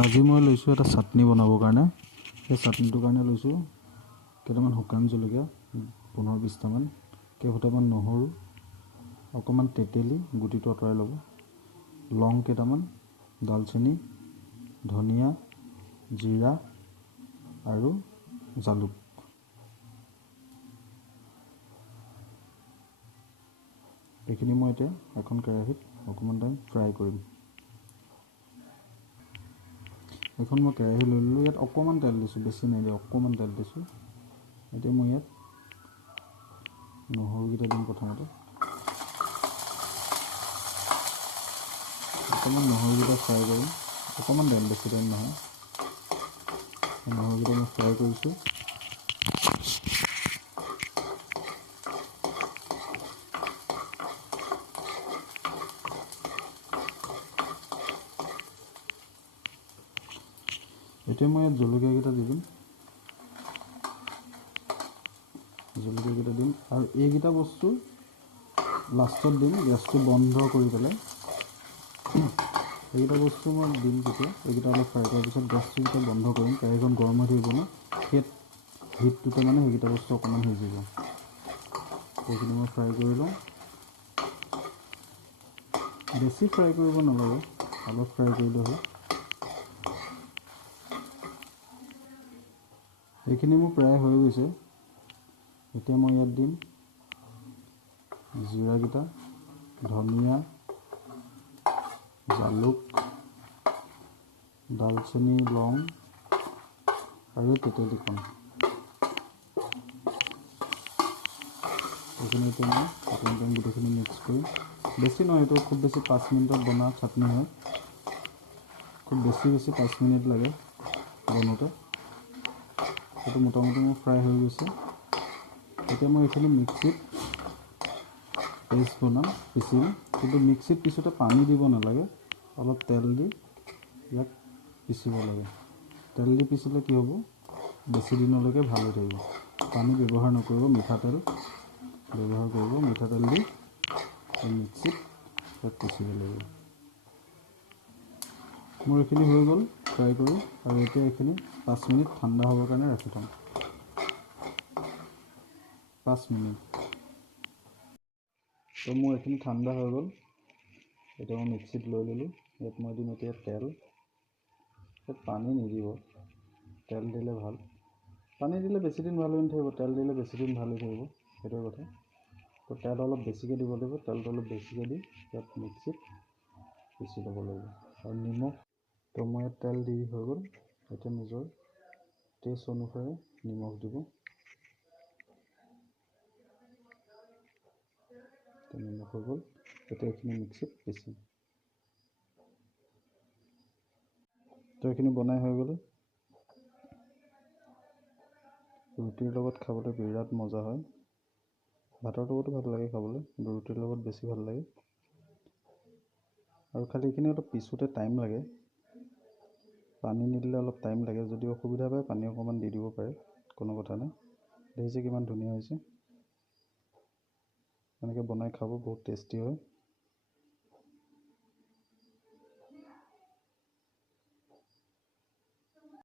আজি মই লৈছোঁ এটা চাটনি বনাবৰ কাৰণে। সেই চাটনিটোৰ কাৰণে লৈছোঁ কেইটামান শুকান জলকীয়া 15-20টামান, কেইফুটামান নহৰু, অকণমান তেতেলী গুটিটো আঁতৰাই ল'ব, লং কেইটামান, দালচেনি, ধনিয়া, জিৰা আৰু জালুক। এইখিনি মই এতিয়া এখন কেৰাহীত অকণমান টাইম ফ্ৰাই কৰিম। এখন মই কেৰাহী লৈ ল'লোঁ, ইয়াত অকণমান তেল দিছোঁ, বেছি নাই দিয়া, অকণমান তেল দিছোঁ। এতিয়া মই ইয়াত নহৰুকেইটা দিম প্ৰথমতে। অকণমান নহৰুকেইটা ফ্ৰাই কৰিম, অকণমান টাইম, বেছি টাইম নহয়। নহৰুকেইটা মই ফ্ৰাই কৰিছোঁ। এতিয়া মই ইয়াত জলকীয়াকেইটা দি দিম, আৰু এইকেইটা বস্তু লাষ্টত দিম, গেছটো বন্ধ কৰি পেলাই। এইকেইটা বস্তু মই দিম যেতিয়া, এইকেইটা অলপ ফ্ৰাই কৰাৰ পিছত গেছটো যেতিয়া বন্ধ কৰিম, কেৰাহীখন গৰম হৈ থাকিব ন, সেই হিটটোতে মানে সেইকেইটা বস্তু অকণমান সিজিব। সেইখিনি মই ফ্ৰাই কৰি লওঁ। বেছি ফ্ৰাই কৰিব নালাগে, অলপ ফ্ৰাই কৰিলে হয়। এইখিনি মোৰ প্ৰায় হৈ গৈছে। এতিয়া মই ইয়াত দিম জিৰাকেইটা, ধনিয়া, জালুক, দালচেনি, লং আৰু তেতেলীকণ। এইখিনি এতিয়া মই অকণমান গোটেইখিনি মিক্স কৰিম। বেছি নহয়, এইটো খুব বেছি 5 মিনিটত বনোৱা চাটনি হয়। খুব বেছি 5 মিনিট লাগে বনোতে। সেইটো মোটামুটি মোৰ ফ্ৰাই হৈ গৈছে। এতিয়া মই এইখিনি মিক্সিত পেষ্ট বনাম, পিচিম। কিন্তু মিক্সিত পিছোঁতে পানী দিব নালাগে, অলপ তেল দি ইয়াক পিচিব লাগে। তেল দি পিচিলে কি হ'ব, বেছি দিনলৈকে ভাল হৈ থাকিব। পানী ব্যৱহাৰ নকৰিব, মিঠাতেল ব্যৱহাৰ কৰিব। মিঠাতেল দি মিক্সিত ইয়াত পিচিব লাগিব। মোৰ এইখিনি হৈ গ'ল ফ্ৰাই কৰি, আৰু এতিয়া এইখিনি 5 মিনিট ঠাণ্ডা হ'বৰ কাৰণে ৰাখি থ'ম। 5 মিনিট। তো মোৰ এইখিনি ঠাণ্ডা হৈ গ'ল। এতিয়া মই মিক্সিত লৈ ল'লোঁ। ইয়াত মই দিম এতিয়া তেল। ইয়াত পানী নিদিব, তেল দিলে ভাল। পানী দিলে বেছিদিন ভাল হৈ নাথাকিব, তেল দিলে বেছিদিন ভাল হৈ থাকিব, সেইটোৱে কথা। তো তেল অলপ বেছিকৈ দিব লাগিব, তেলটো অলপ বেছিকৈ দি ইয়াত মিক্সিত পিচি ল'ব লাগিব। আৰু নিমখ, তো মই ইয়াত তেল দি হৈ গ'ল। এতিয়া নিজৰ টেষ্ট অনুসাৰে নিমখ দিব। নিমখ হৈ গ'ল। এতিয়া এইখিনি মিক্সিত পিচিম। তো এইখিনি বনাই হৈ গ'ল। ৰুটিৰ লগত খাবলৈ বিৰাট মজা হয়। ভাতৰ লগতো ভাল লাগে খাবলৈ, কিন্তু ৰুটিৰ লগত বেছি ভাল লাগে। আৰু খালি এইখিনি অলপ পিছোঁতে টাইম লাগে, পানী নিদিলে অলপ টাইম লাগে। যদি অসুবিধা পায় পানী অকণমান দি দিব পাৰে, কোনো কথা নাই। দেখিছে কিমান ধুনীয়া হৈছে। এনেকৈ বনাই খাব, বহুত টেষ্টি হয়।